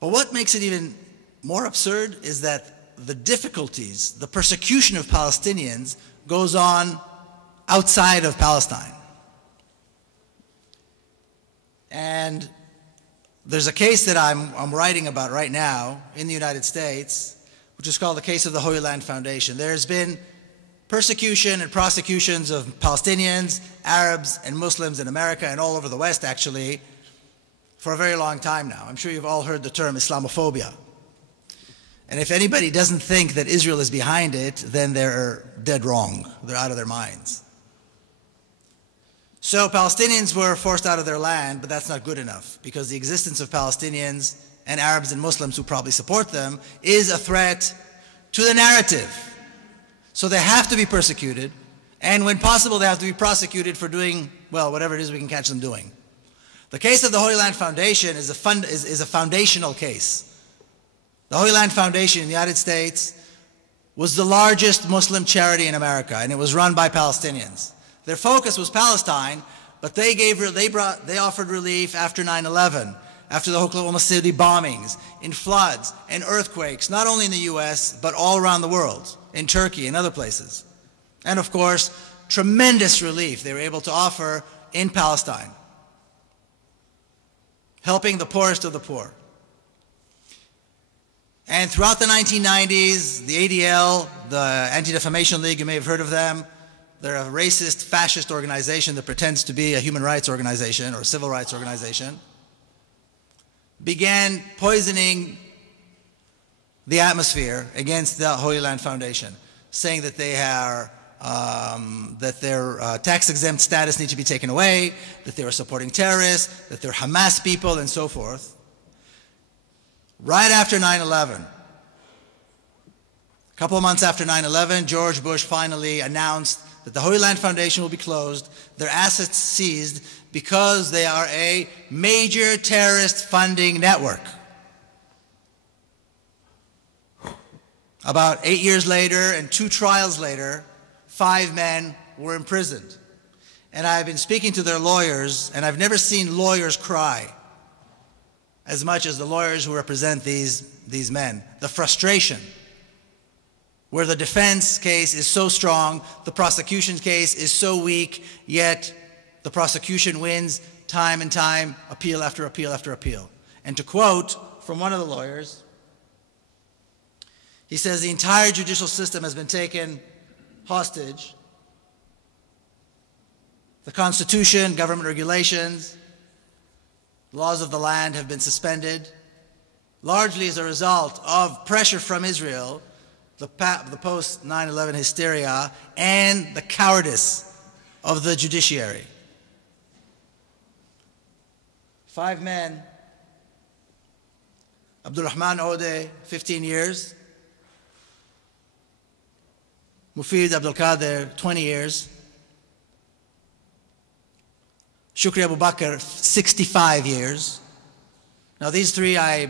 But what makes it even more absurd is that the difficulties, the persecution of Palestinians goes on outside of Palestine. And there's a case that I'm writing about right now in the United States, which is called the case of the Holy Land Foundation. There's been persecution and prosecutions of Palestinians, Arabs, and Muslims in America and all over the West, actually, for a very long time now. I'm sure you've all heard the term Islamophobia. And if anybody doesn't think that Israel is behind it, then they're dead wrong. They're out of their minds. So Palestinians were forced out of their land, but that's not good enough, because the existence of Palestinians and Arabs and Muslims who probably support them is a threat to the narrative. So they have to be persecuted, and when possible, they have to be prosecuted for doing, well, whatever it is we can catch them doing. The case of the Holy Land Foundation is a foundational case. The Holy Land Foundation in the United States was the largest Muslim charity in America, and it was run by Palestinians. Their focus was Palestine, but they offered relief after 9/11, after the Oklahoma City bombings, in floods and earthquakes, not only in the US, but all around the world, in Turkey and other places. And of course, tremendous relief they were able to offer in Palestine, helping the poorest of the poor. And throughout the 1990s, the ADL, the Anti-Defamation League, you may have heard of them, they're a racist, fascist organization that pretends to be a human rights organization or a civil rights organization, began poisoning the atmosphere against the Holy Land Foundation, saying that their tax-exempt status needs to be taken away, that they were supporting terrorists, that they're Hamas people, and so forth. Right after 9/11, a couple of months after 9/11, George Bush finally announced that the Holy Land Foundation will be closed, their assets seized, because they are a major terrorist funding network. About 8 years later and 2 trials later, 5 men were imprisoned. And I've been speaking to their lawyers, and I've never seen lawyers cry as much as the lawyers who represent these men. The frustration, where the defense case is so strong, the prosecution case is so weak, yet the prosecution wins time and time, appeal after appeal after appeal. And to quote from one of the lawyers, he says, the entire judicial system has been taken hostage. The Constitution, government regulations, laws of the land have been suspended, largely as a result of pressure from Israel, the post-9/11 hysteria, and the cowardice of the judiciary. 5 men, Abdulrahman Odeh, 15 years, Mufid Abdul Qadir, 20 years, Shukri Abu Bakr, 65 years. Now these 3 I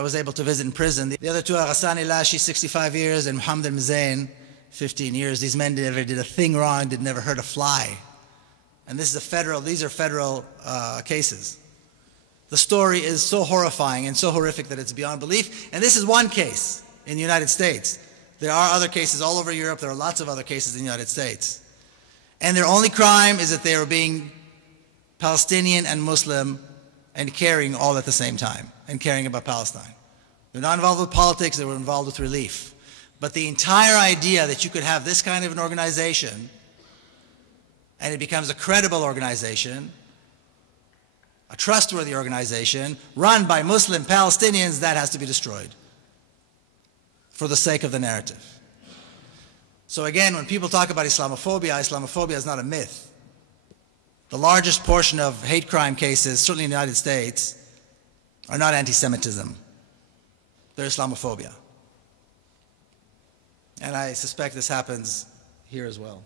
was able to visit in prison. The other 2 are Ghassan Ilashi, 65 years, and Mohammed al-Mizain, 15 years. These men never did a thing wrong, never hurt a fly. And these are federal cases. The story is so horrifying and so horrific that it's beyond belief. And this is one case in the United States. There are other cases all over Europe. There are lots of other cases in the United States. And their only crime is that they were being Palestinian and Muslim and caring all at the same time, and caring about Palestine. They're not involved with politics, they were involved with relief. But the entire idea that you could have this kind of an organization, and it becomes a credible organization, a trustworthy organization, run by Muslim Palestinians, that has to be destroyed for the sake of the narrative. So again, when people talk about Islamophobia, Islamophobia is not a myth. The largest portion of hate crime cases, certainly in the United States, are not anti-Semitism. They're Islamophobia. And I suspect this happens here as well.